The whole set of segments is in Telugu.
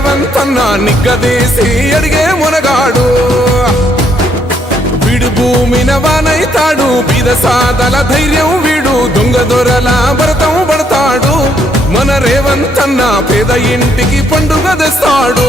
మన నిగ్గదీసి అడిగే మునగాడు. వీడు భూమిన వానైతాడు బీద సాదల ధైర్యం వీడు దొంగ దొరల భరతం పడతాడు. మన రేవంతన్న పేద ఇంటికి పండుగ తెస్తాడు.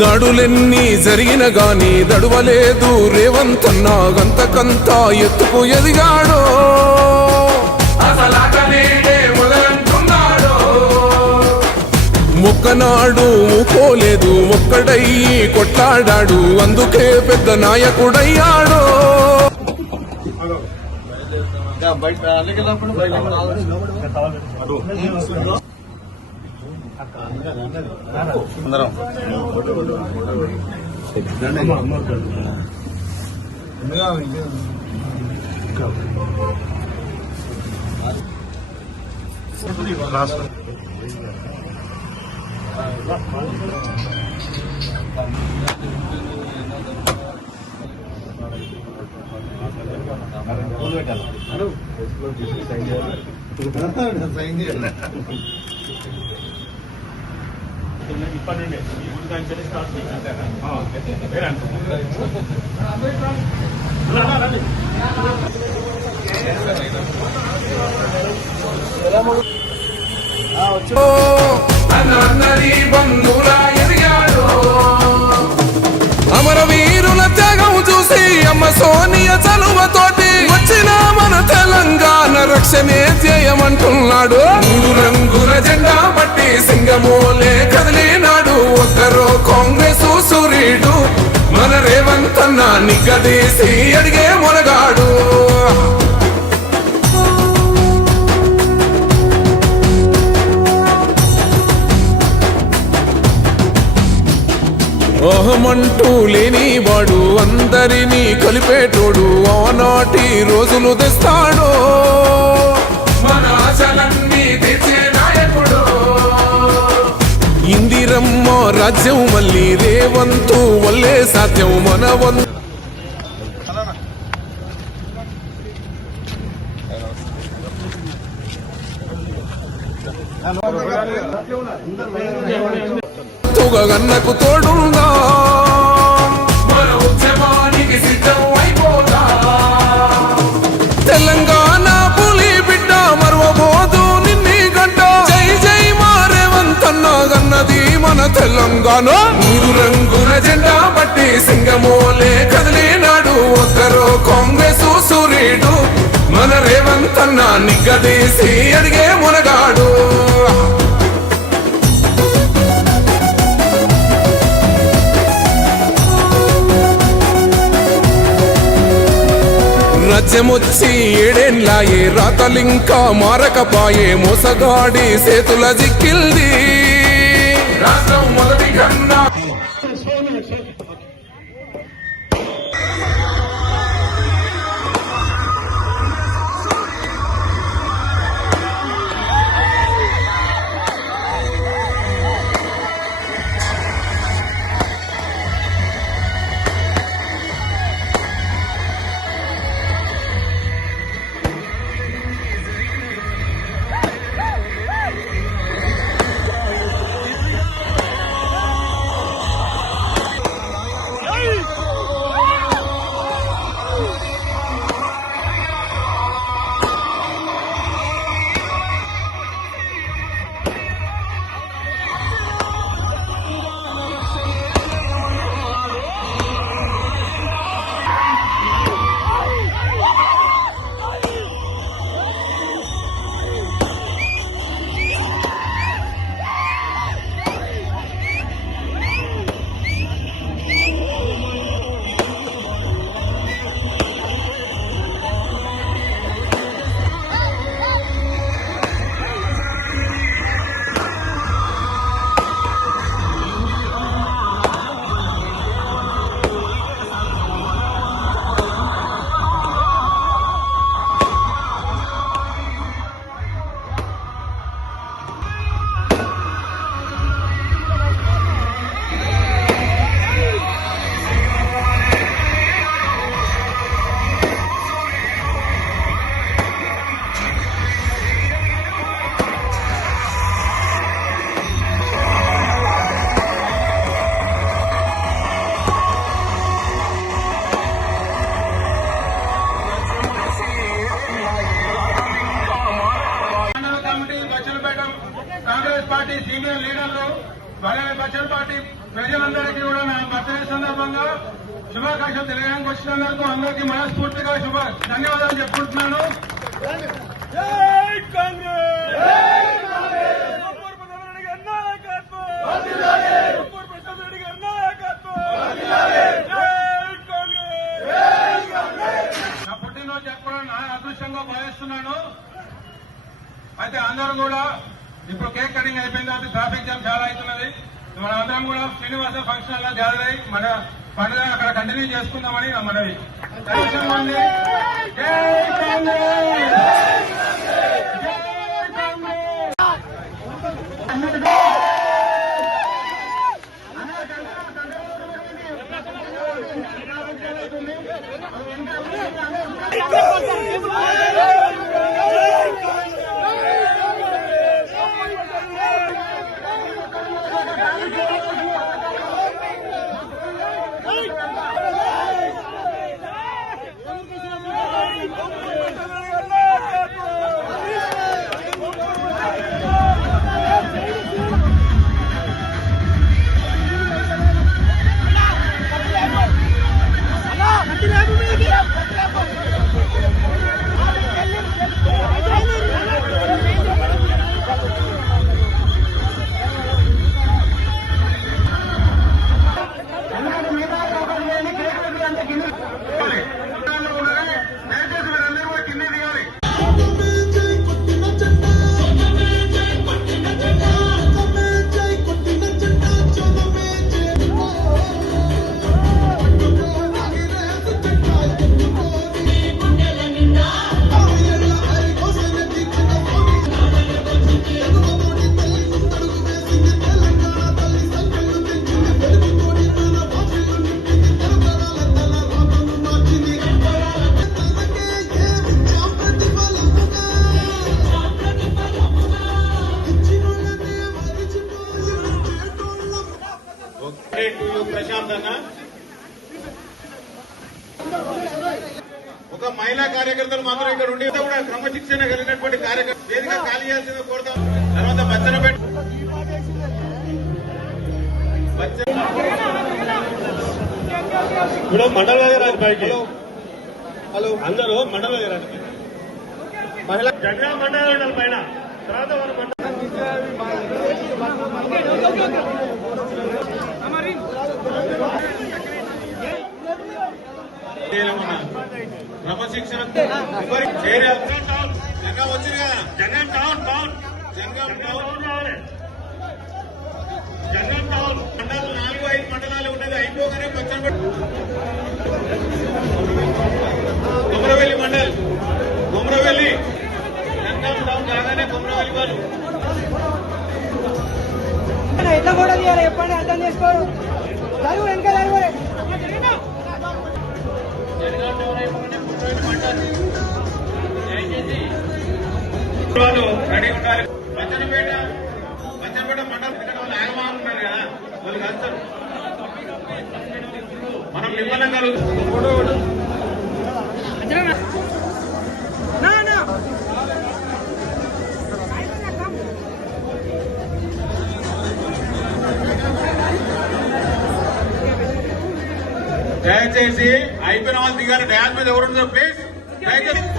దాడులెన్ని జరిగిన గాని దడువలేదు రేవంత్ అన్న గంతకంతా ఎత్తుకు ఎదిగాడు. మొక్కనాడు పోలేదు ఒక్కడయ్యి కొట్లాడాడు అందుకే పెద్ద నాయకుడయ్యాడు. బయట സൈൻ സൈന്യല്ല బయట అందరం ఓ, అన్న అన్నది బంధురా ఎదిగాడు అమరవీరుల త్యాగం చూసి అమ్మ సోనియ చలువతోటి వచ్చిన మన తెలంగాణ రక్షణే నిగ్గదీసి అడిగే మొనగాడు. ఓహమంటూ లేని వాడు అందరినీ కలిపేటోడు ఆనాటి రోజులు తెస్తాడు. ఇందిరమ్మ రాజ్యం మళ్ళీ రేవంతు వల్లే సాధ్యం మన వంతు తుగన్నకు తోడుందా? మన ఉద్యమానికి సిద్ధం తెలంగాణ పులి బిడ్డ మరువబోదు నిన్ని గంట. జై జై మారేవంతన్న గన్నది మన తెలంగాణ. మూడు రంగుల జెండా పట్టి సింగమోలే కదిలినాడు ఒక్కరో కాంగ్రెస్ సూర్యుడు మన రేవంత్ నిగ్గదీసి అడిగే మునగాడు. రాజ్యమొచ్చి ఏడేన్లాయే రాతలింకా మారకపాయే మోసగాడి సేతుల జిక్కిల్ది. రాష్ట్రం మొదటి కన్నా పార్టీ సీనియర్ లీడర్లు బలమైన బచ్చల పార్టీ ప్రజలందరికీ కూడా నా బర్త్డే సందర్భంగా శుభాకాంక్షలు తెలియడానికి వచ్చినందుకు అందరికీ మనస్ఫూర్తిగా శుభ ధన్యవాదాలు చెప్పుకుంటున్నాను. నా చెప్పడం నా అదృష్టంగా అయితే అందరూ కూడా ఇప్పుడు కేక్ కటింగ్ అయిపోయిన తర్వాత ట్రాఫిక్ జామ్ చాలా అవుతున్నది. మన అందరం కూడా శ్రీనివాస ఫంక్షన్లో గ్యాదర్ అయ్యి మన పండుగ అక్కడ కంటిన్యూ చేసుకుందామని నా మనవి. కాంగ్రెస్! మహిళా కార్యకర్తలు మాత్రం ఇక్కడ ఉండి కూడా క్రమశిక్షణ కలిగినటువంటి కార్యకర్త వేదిక ఖాళీ కోరుతాం తర్వాత పెట్టి ఇప్పుడు మండల హలో. అందరూ మండల మహిళా జగన్ మండల పైన. తర్వాత మండల క్రమశిక్షణ ఎవరి- చేరే- వచ్చింది కదా టౌన్ టౌన్ జంగం టౌన్ టౌన్ టౌన్ మండలాలు నాలుగు ఐదు మండలాలు ఉన్నది అయిపోగానే పక్కన కొమరవెల్లి మండల్. కొమరవెల్లి. ఎంత టౌన్ కాగానే కొమరవెల్లి వాళ్ళు. ఎట్లా కూడా తీయాలి? చెప్పండి అర్థం చేసుకోరు. చదువు వెనక రెడీ ఉండాలి బచ్చనపేట బచ్చనపేట మండలం ఇక్కడ వాళ్ళు ఆగమాగం ఉన్నారు కదా వాళ్ళు కలుస్తారు మనం నిమ్మలం దయచేసి అయిపోయిన వాళ్ళు దిగారు డ్యాన్స్ మీద ఎవరు ఉన్నారు ప్లీజ్. దయచేసి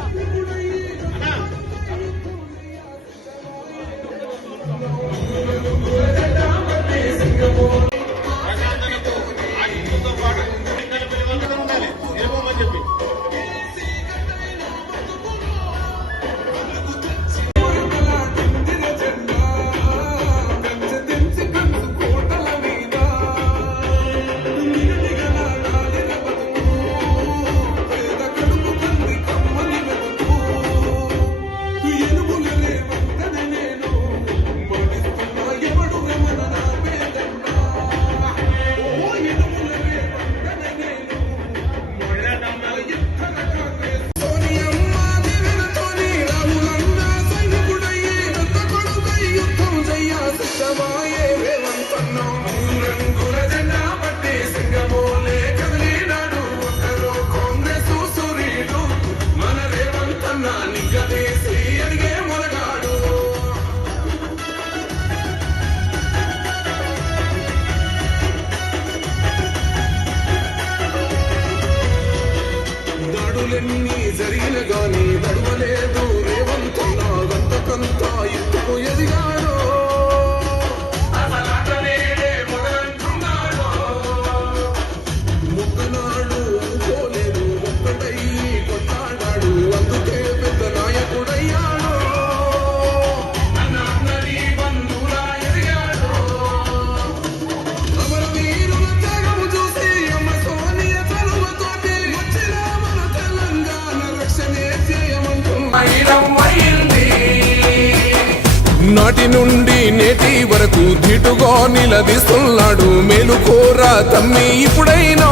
నాటి నుండి నేటి వరకు ధిటుగా నిలదీస్తున్నాడు మేలుకోరా తమ్మి ఇప్పుడైనా.